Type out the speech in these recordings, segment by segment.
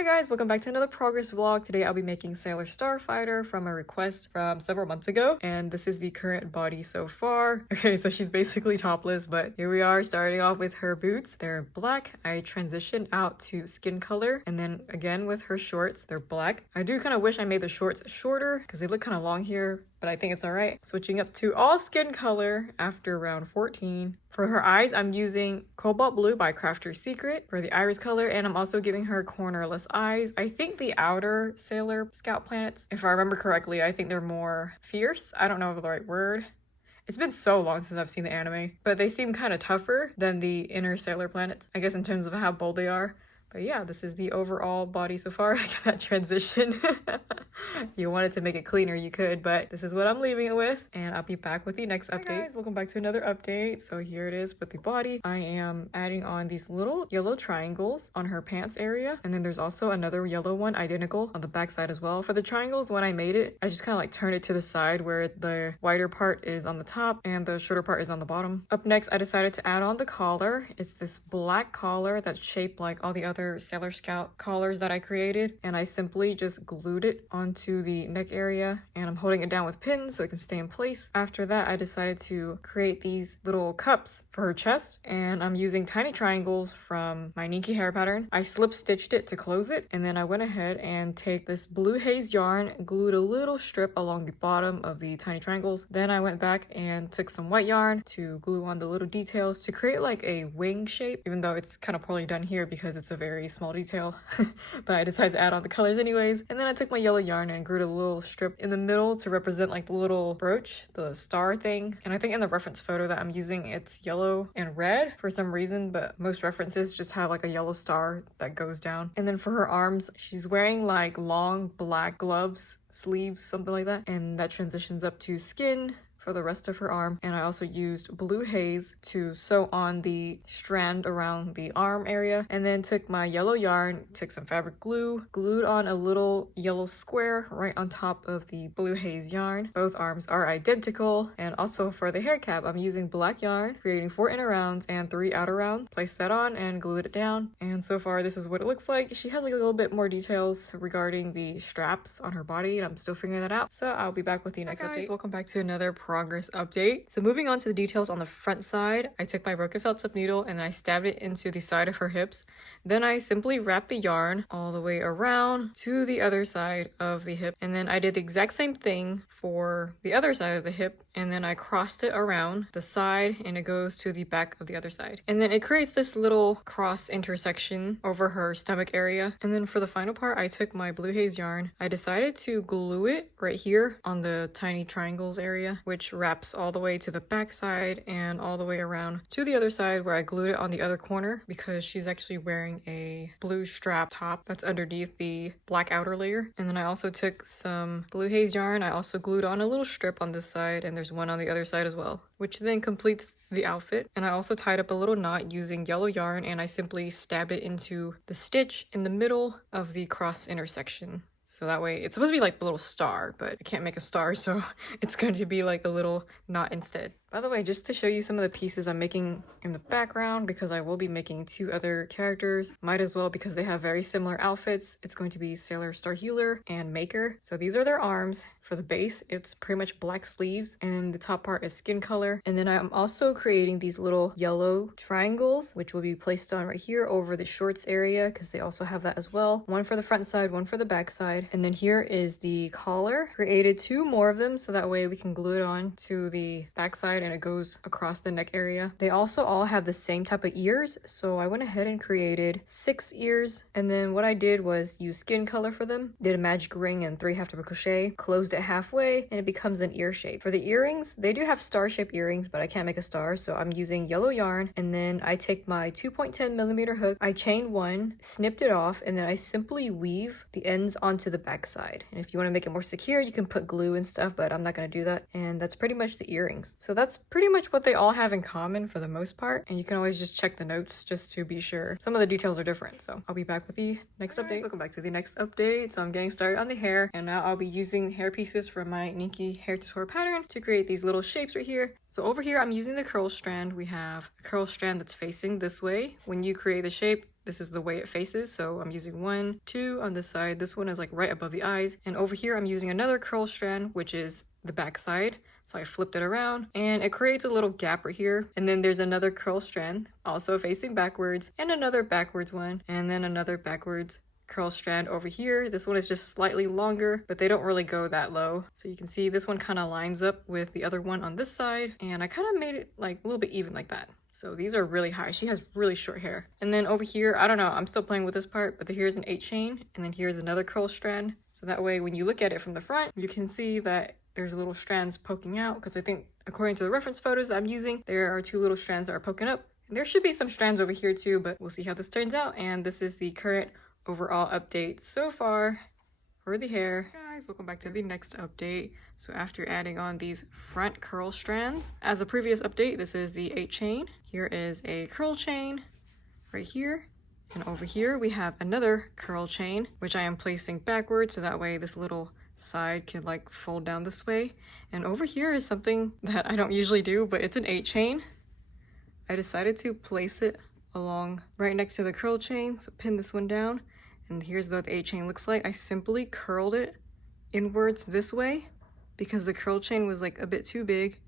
Hi guys, welcome back to another progress vlog. Today I'll be making Sailor Starfighter from a request from several months ago, and this is the current body so far. Okay, so she's basically topless, but here we are starting off with her boots. They're black. I transitioned out to skin color, and then again with her shorts, they're black. I do kind of wish I made the shorts shorter because they look kind of long here, but I think it's all right. Switching up to all skin color after round 14. For her eyes, I'm using Cobalt Blue by Crafter's Secret for the iris color, and I'm also giving her cornerless eyes. I think the outer Sailor Scout planets, if I remember correctly, I think they're more fierce. I don't know the right word. It's been so long since I've seen the anime, but they seem kind of tougher than the inner Sailor planets, I guess in terms of how bold they are. But yeah, this is the overall body so far. I got that transition. If you wanted to make it cleaner, you could, but this is what I'm leaving it with, and I'll be back with the next update. Hi guys, welcome back to another update. So here it is with the body. I am adding on these little yellow triangles on her pants area, and then there's also another yellow one identical on the back side as well. For the triangles, when I made it, I just kind of like turned it to the side where the wider part is on the top and the shorter part is on the bottom. Up next, I decided to add on the collar. It's this black collar that's shaped like all the other Sailor Scout collars that I created, and I simply just glued it onto the neck area, and I'm holding it down with pins so it can stay in place. After that, I decided to create these little cups for her chest, and I'm using tiny triangles from my Nikki hair pattern. I slip stitched it to close it, and then I went ahead and take this blue haze yarn, glued a little strip along the bottom of the tiny triangles. Then I went back and took some white yarn to glue on the little details to create like a wing shape, even though it's kind of poorly done here because it's a very small detail. But I decided to add on the colors anyways. And then I took my yellow yarn and glued a little strip in the middle to represent like the little brooch, the star thing. And I think in the reference photo that I'm using, it's yellow and red for some reason, but most references just have like a yellow star that goes down. And then for her arms, she's wearing like long black gloves, sleeves, something like that, and that transitions up to skin for the rest of her arm. And I also used blue haze to sew on the strand around the arm area, and then took my yellow yarn, took some fabric glue, glued on a little yellow square right on top of the blue haze yarn. Both arms are identical. And also for the hair cap, I'm using black yarn, creating 4 inner rounds and 3 outer rounds. Placed that on and glued it down, and so far this is what it looks like. She has like a little bit more details regarding the straps on her body, and I'm still figuring that out, so I'll be back with you next update. Welcome back to another progress update. So moving on to the details on the front side, I took my broken felt tip needle and I stabbed it into the side of her hips. Then I simply wrapped the yarn all the way around to the other side of the hip, and then I did the exact same thing for the other side of the hip, and then I crossed it around the side and it goes to the back of the other side, and then it creates this little cross intersection over her stomach area. And then for the final part, I took my blue haze yarn. I decided to glue it right here on the tiny triangles area, which wraps all the way to the back side and all the way around to the other side, where I glued it on the other corner because she's actually wearing a blue strap top that's underneath the black outer layer. And then I also took some blue haze yarn. I also glued on a little strip on this side, and there's one on the other side as well, which then completes the outfit. And I also tied up a little knot using yellow yarn, and I simply stabbed it into the stitch in the middle of the cross intersection. So that way, it's supposed to be like a little star, but I can't make a star, so it's going to be like a little knot instead. By the way, just to show you some of the pieces I'm making in the background, because I will be making 2 other characters, might as well because they have very similar outfits. It's going to be Sailor Star Healer and Maker. So these are their arms. For the base, it's pretty much black sleeves, and the top part is skin color. And then I'm also creating these little yellow triangles, which will be placed on right here over the shorts area, because they also have that as well. One for the front side, one for the back side. And then here is the collar. Created 2 more of them, so that way we can glue it on to the back side and it goes across the neck area. They also all have the same type of ears, so I went ahead and created 6 ears. And then what I did was use skin color for them, did a magic ring and 3 half double crochet, closed it halfway, and it becomes an ear shape. For the earrings, they do have star shaped earrings, but I can't make a star, so I'm using yellow yarn. And then I take my 2.10 millimeter hook, I chain 1, snipped it off, and then I simply weave the ends onto the back side. And if you want to make it more secure, you can put glue and stuff, but I'm not going to do that. And that's pretty much the earrings. So that's pretty much what they all have in common for the most part, and you can always just check the notes just to be sure. Some of the details are different, so I'll be back with the next update. Welcome back to the next update. So I'm getting started on the hair, and now I'll be using hair pieces from my Nikki hair tutorial pattern to create these little shapes right here. So over here, I'm using the curl strand. We have a curl strand that's facing this way. When you create the shape, this is the way it faces. So I'm using 1, 2 on this side. This one is like right above the eyes. And over here, I'm using another curl strand, which is the back side. So I flipped it around and it creates a little gap right here. And then there's another curl strand also facing backwards, and another backwards one, and then another backwards curl strand over here. This one is just slightly longer, but they don't really go that low. So you can see this one kind of lines up with the other one on this side, and I kind of made it like a little bit even like that. So these are really high. She has really short hair. And then over here, I don't know, I'm still playing with this part, but here's an 8 chain, and then here's another curl strand. So that way when you look at it from the front, you can see that there's little strands poking out, because I think according to the reference photos I'm using, there are 2 little strands that are poking up. And there should be some strands over here too, but we'll see how this turns out. And this is the current overall update so far for the hair. Guys, welcome back to the next update. So after adding on these front curl strands, as a previous update, this is the 8 chain. Here is a curl chain right here. And over here we have another curl chain, which I am placing backwards, so that way this little side can like fold down this way. And over here is something that I don't usually do, but it's an 8 chain. I decided to place it along right next to the curl chain, so pin this one down. And here's what the 8 chain looks like. I simply curled it inwards this way because the curl chain was like a bit too big.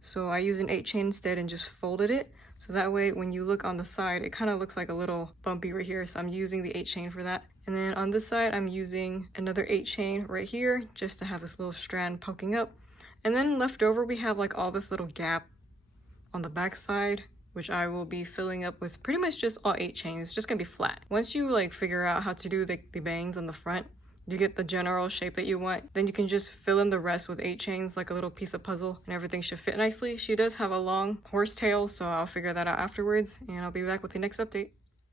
So I used an 8 chain instead and just folded it. So that way when you look on the side, it kind of looks like a little bumpy right here. So I'm using the 8 chain for that. And then on this side, I'm using another 8 chain right here just to have this little strand poking up. And then left over, we have like all this little gap on the back side, which I will be filling up with pretty much just all 8 chains. It's just gonna be flat. Once you like figure out how to do the bangs on the front, you get the general shape that you want, then you can just fill in the rest with 8 chains like a little piece of puzzle, and everything should fit nicely. She does have a long horse tail, so I'll figure that out afterwards, and I'll be back with the next update.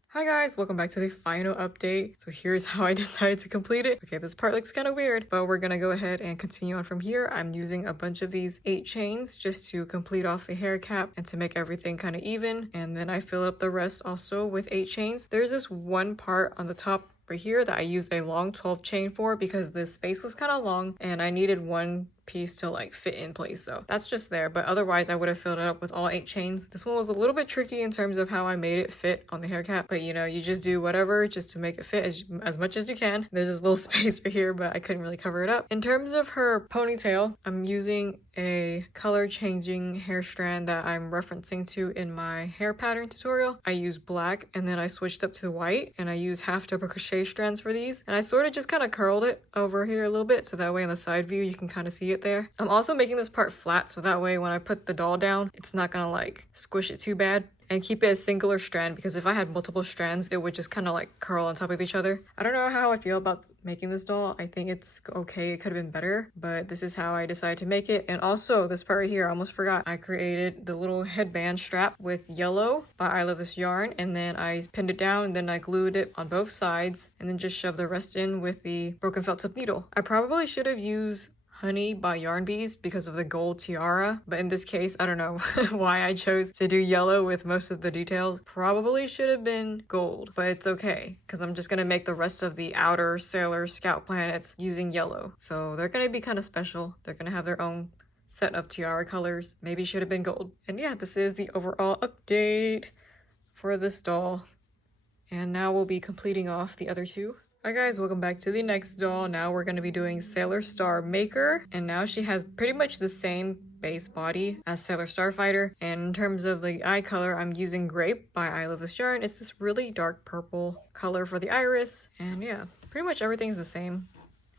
Hi guys, welcome back to the final update. So here's how I decided to complete it. Okay, this part looks kind of weird, but we're gonna go ahead and continue on from here. I'm using a bunch of these 8 chains just to complete off the hair cap and to make everything kind of even. And then I fill up the rest also with 8 chains. There's this one part on the top right here that I used a long 12 chain for because the space was kind of long and I needed one piece to like fit in place, so that's just there. But otherwise I would have filled it up with all 8 chains. This one was a little bit tricky in terms of how I made it fit on the hair cap, but you know, you just do whatever just to make it fit as much as you can. There's this little space right here, but I couldn't really cover it up. In terms of her ponytail, I'm using a color changing hair strand that I'm referencing to in my hair pattern tutorial. I use black and then I switched up to white, and I use half double crochet strands for these, and I sort of just kind of curled it over here a little bit so that way on the side view you can kind of see it there. I'm also making this part flat so that way when I put the doll down, it's not gonna like squish it too bad, and keep it a singular strand, because if I had multiple strands it would just kind of like curl on top of each other. I don't know how I feel about making this doll. I think it's okay, it could have been better, but this is how I decided to make it. And also this part right here, I almost forgot, I created the little headband strap with yellow by I Love This Yarn, and then I pinned it down and then I glued it on both sides and then just shoved the rest in with the broken felt tip needle. I probably should have used Honey by Yarn Bees because of the gold tiara, but in this case I don't know why I chose to do yellow with most of the details. Probably should have been gold, but it's okay because I'm just gonna make the rest of the outer Sailor Scout planets using yellow, so they're gonna be kind of special. They're gonna have their own set of tiara colors. Maybe should have been gold. And yeah, this is the overall update for this doll, and now we'll be completing off the other 2. Hi guys, welcome back to the next doll. Now we're going to be doing Sailor Star Maker, and now she has pretty much the same base body as Sailor Starfighter. And in terms of the eye color, I'm using Grape by I Love This Yarn. It's this really dark purple color for the iris, and yeah, pretty much everything's the same.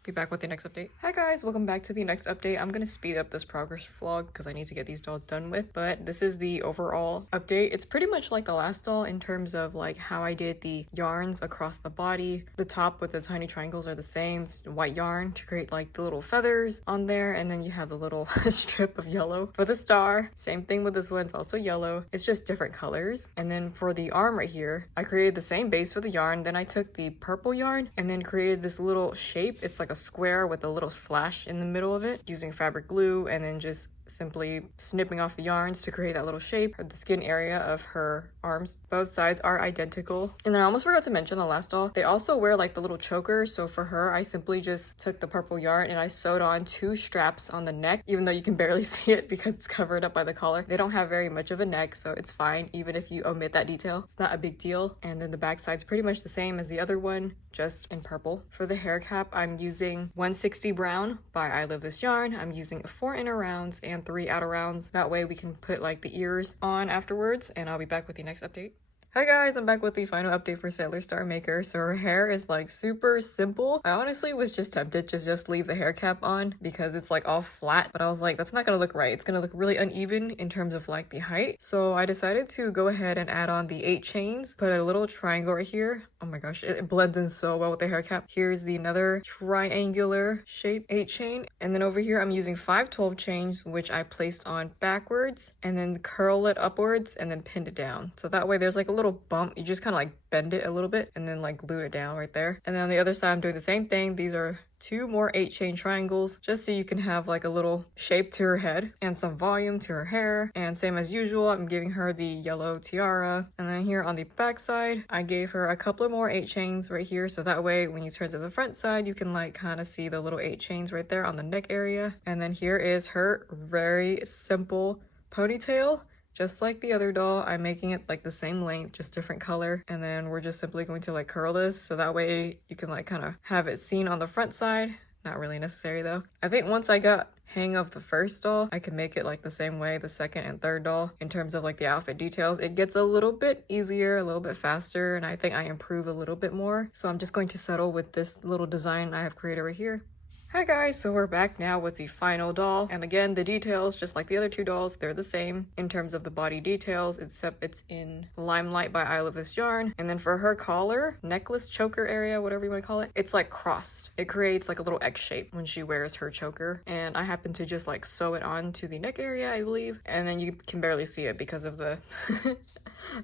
Be back with the next update. Hi guys, welcome back to the next update. I'm gonna speed up this progress vlog because I need to get these dolls done with, but this is the overall update. It's pretty much like the last doll in terms of like how I did the yarns across the body. The top with the tiny triangles are the same. It's white yarn to create like the little feathers on there, and then you have the little strip of yellow for the star. Same thing with this one, it's also yellow. It's just different colors. And then for the arm right here, I created the same base for the yarn, then I took the purple yarn and then created this little shape. It's like a square with a little slash in the middle of it using fabric glue, and then just simply snipping off the yarns to create that little shape or the skin area of her arms. Both sides are identical. And then I almost forgot to mention the last doll, they also wear like the little choker. So for her, I simply just took the purple yarn and I sewed on 2 straps on the neck, even though you can barely see it because it's covered up by the collar. They don't have very much of a neck, so it's fine even if you omit that detail. It's not a big deal. And then the back side's pretty much the same as the other one, just in purple. For the hair cap, I'm using 160 brown by I Love This Yarn. I'm using 4 inner rounds and 3 outer rounds. That way we can put like the ears on afterwards, and I'll be back with the next update. Hi guys, I'm back with the final update for Sailor Star Maker. So her hair is like super simple. I honestly was just tempted to just leave the hair cap on because it's like all flat, but I was like, that's not gonna look right. It's gonna look really uneven in terms of like the height. So I decided to go ahead and add on the 8 chains, put a little triangle right here. Oh my gosh, it blends in so well with the hair cap. Here's the another triangular shape 8 chain. And then over here, I'm using 5 12 chains, which I placed on backwards and then curl it upwards and then pinned it down. So that way there's like a little bump. You just kind of like bend it a little bit and then like glue it down right there. And then on the other side, I'm doing the same thing. These are 2 more 8 chain triangles just so you can have like a little shape to her head and some volume to her hair. And same as usual, I'm giving her the yellow tiara. And then here on the back side, I gave her a couple of more 8 chains right here, so that way when you turn to the front side, you can like kind of see the little 8 chains right there on the neck area. And then here is her very simple ponytail. Just like the other doll, I'm making it like the same length, just different color. And then we're just simply going to like curl this so that way you can like kind of have it seen on the front side. Not really necessary though. I think once I got hang of the first doll, I can make it like the same way the second and third doll. In terms of like the outfit details, it gets a little bit easier, a little bit faster, and I think I improve a little bit more. So I'm just going to settle with this little design I have created right here. Hi guys, so we're back now with the final doll, and again the details, just like the other 2 dolls, they're the same in terms of the body details, except it's in Limelight by I Love This Yarn. And then for her collar, necklace, choker area, whatever you want to call it, it's like crossed. It creates like a little X shape when she wears her choker, and I happen to just like sew it on to the neck area, I believe, and then you can barely see it because of the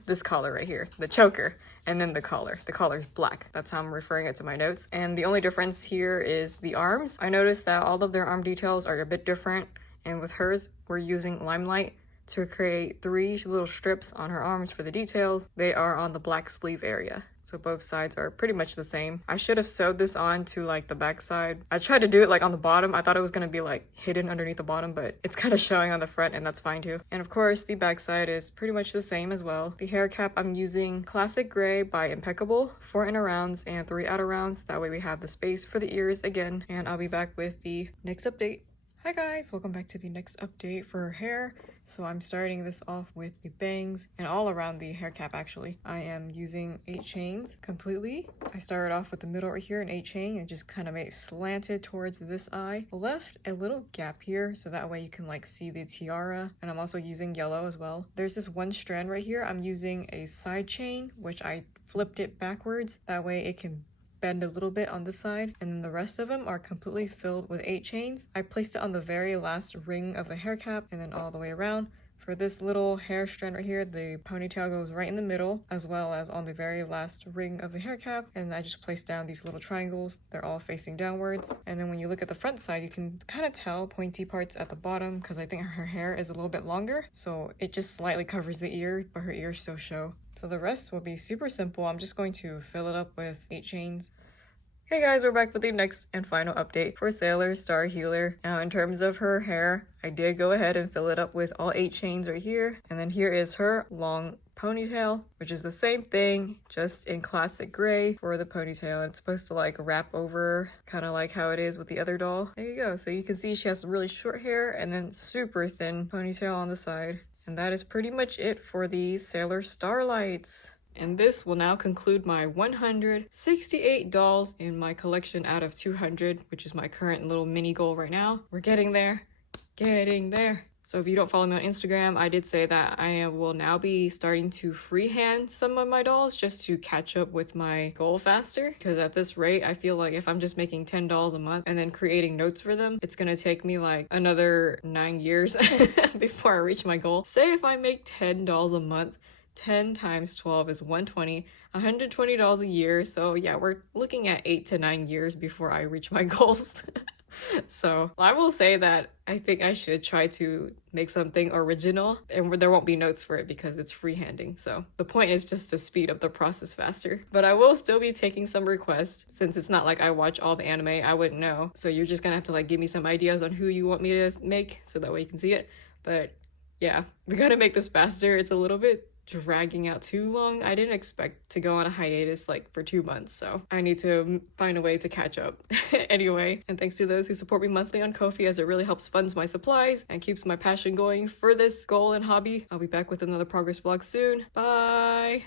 this collar right here, the choker. And then the collar. The collar is black. That's how I'm referring it to my notes. And the only difference here is the arms. I noticed that all of their arm details are a bit different. And with hers, we're using Limelight to create 3 little strips on her arms for the details. They are on the black sleeve area. So both sides are pretty much the same. I should have sewed this on to like the back side. I tried to do it like on the bottom. I thought it was going to be like hidden underneath the bottom, but it's kind of showing on the front, and that's fine too. And of course, the back side is pretty much the same as well. The hair cap, I'm using Classic Gray by Impeccable, 4 inner rounds and 3 outer rounds. That way we have the space for the ears again, and I'll be back with the next update. Hi guys, welcome back to the next update for her hair. So I'm starting this off with the bangs and all around the hair cap actually. I am using 8 chains completely. I started off with the middle right here, an 8 chain, and just kind of made it slanted towards this eye. Left a little gap here so that way you can like see the tiara, and I'm also using yellow as well. There's this one strand right here. I'm using a side chain, which I flipped it backwards. That way it can bend a little bit on this side, and then the rest of them are completely filled with 8 chains. I placed it on the very last ring of the hair cap and then all the way around. For this little hair strand right here, the ponytail goes right in the middle, as well as on the very last ring of the hair cap, and I just placed down these little triangles. They're all facing downwards. And then when you look at the front side, you can kind of tell pointy parts at the bottom because I think her hair is a little bit longer, so it just slightly covers the ear, but her ears still show. So the rest will be super simple. I'm just going to fill it up with 8 chains. Hey guys, we're back with the next and final update for Sailor Star Healer. Now in terms of her hair, I did go ahead and fill it up with all 8 chains right here. And then here is her long ponytail, which is the same thing, just in Classic Gray for the ponytail. It's supposed to like wrap over, kind of like how it is with the other doll. There you go. So you can see she has really short hair and then super thin ponytail on the side. And that is pretty much it for the Sailor Starlights. And this will now conclude my 168 dolls in my collection out of 200, which is my current little mini goal right now. We're getting there. So if you don't follow me on Instagram, I did say that I will now be starting to freehand some of my dolls just to catch up with my goal faster. Because at this rate, I feel like if I'm just making 10 dolls a month and then creating notes for them, it's going to take me like another 9 years before I reach my goal. Say if I make 10 dolls a month, 10 times 12 is 120, $120 a year. So yeah, we're looking at 8 to 9 years before I reach my goals. So I will say that I think I should try to make something original, and there won't be notes for it because it's freehanding. So the point is just to speed up the process faster. But I will still be taking some requests since it's not like I watch all the anime, I wouldn't know. So you're just gonna have to like give me some ideas on who you want me to make so that way you can see it. But yeah, we gotta make this faster. It's a little bit dragging out too long. I didn't expect to go on a hiatus like for 2 months, so I need to find a way to catch up. Anyway, and thanks to those who support me monthly on Ko-fi, as it really helps funds my supplies and keeps my passion going for this goal and hobby. I'll be back with another progress vlog soon. Bye!